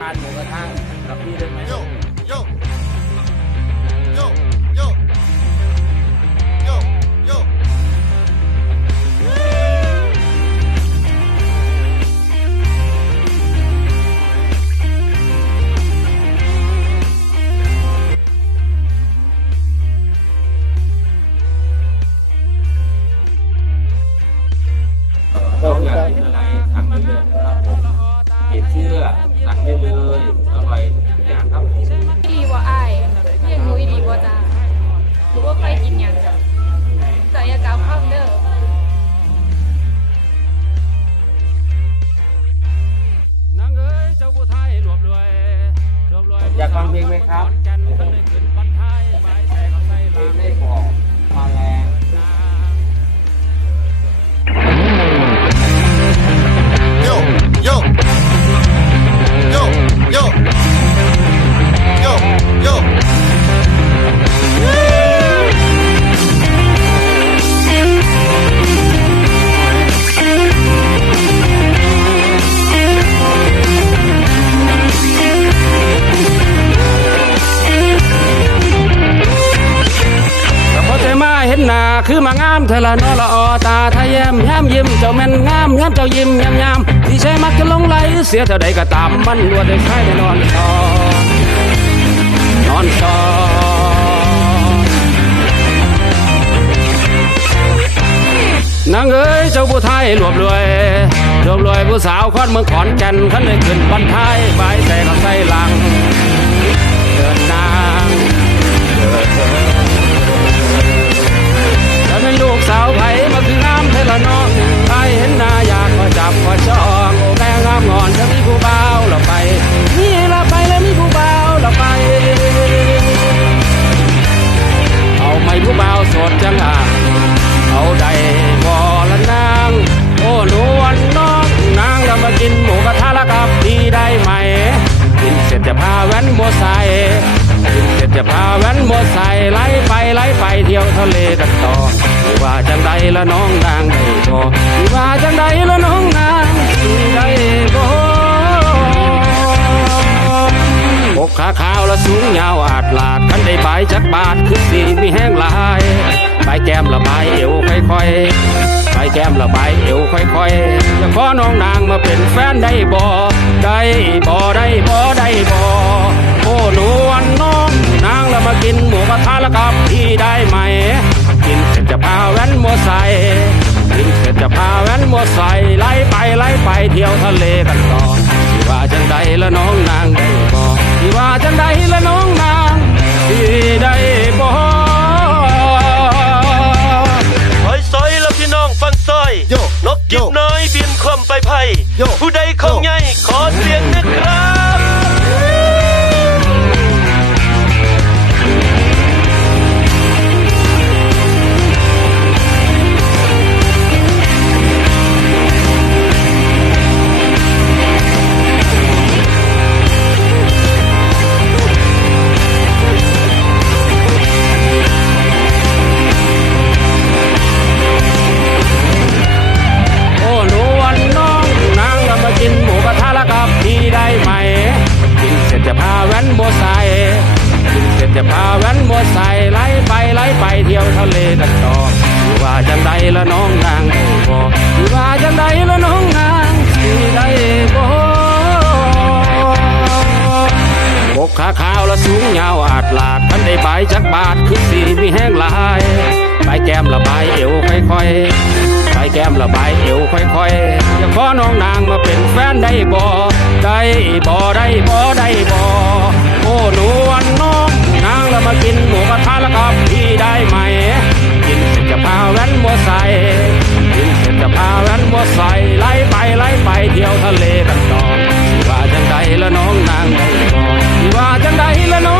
ทานหมูกระทะกับพี่ได้ไหม สั่งได้เลยอร่อยทุกอย่างครับผมอีดีว่าอายเรียกหนูอีดีว่าจ้าหนูว่าใครกินหยังจ้ะใส่ยากาวข้ามเด้อนางเอ้ยเจ้าผู้ไทยรวบรวยรวบรวยอยากฟังเพลงไหมครับ เห็นหน้าคือมางามเธอละนอละออตาทะแยมย้มยิ้มเจ้าแม่นงามย้มเจ้ายิ้มยามยามที่ใช่มักจะลงไหลเสียเท่าใดก็ตามมันรัวได้ใช้ได้นอนซอนอนซอนางเอ้ยเจ้าผู้ไทยรวบรวยรวบรวยผู้สาวคอนเมืองขอนแก่นขันได้ขึ้นบันไทยใบแต่ก็ใส่หลัง พาแว้นโมไซค์ไล่ไปไหล่ไปเที่ยวทะเลกันต่อไม่ว่าจังใดละน้องนางได้บ่ไม่ว่าจังใดละน้องนางได้บ่อกขาขาวและสูงยาวอาดลาดคันได้ใบจักบาทคือสีมีแห้งลายใบแก้มละใบเอวค่อยๆใบแก้มละใบเอวค่อยๆจะขอน้องนางมาเป็นแฟนได้บ่ เที่ยวทะเลกันต่อที่ว่าจังใดละน้องนางได้บ่ที่ว่าจังใดละน้องนางที่ได้บ่ซอยซอยแล้วพี่น้องฟังซอยโยนกกิบน้อยบินคว่ำไปไผ่โยผู้ใด จะพาแว้นโมไซค์ไหลไปไหลไปเที่ยวทะเลกันต่อที่ว่าจังใดละน้องนางได้บ่ที่ว่าจังใดละน้องนางที่ได้บ่บกขาขาวและสูงยาวอาดลาดคันได้ใบจักบาทคือสีมีแห้งลายใบแก้มละใบเอวค่อยๆใบแก้มละใบเอวค่อยๆจะขอน้องนางมาเป็นแฟนได้บ่ได้บ่ได้ ถึงเสร็จจะพาลันมอไใส่ไล่ไปไล่ไปเที่ยวทะเลกันต่อสิว่าจังใดละน้องนางได้ก่อนสิว่าจังใดละน้อง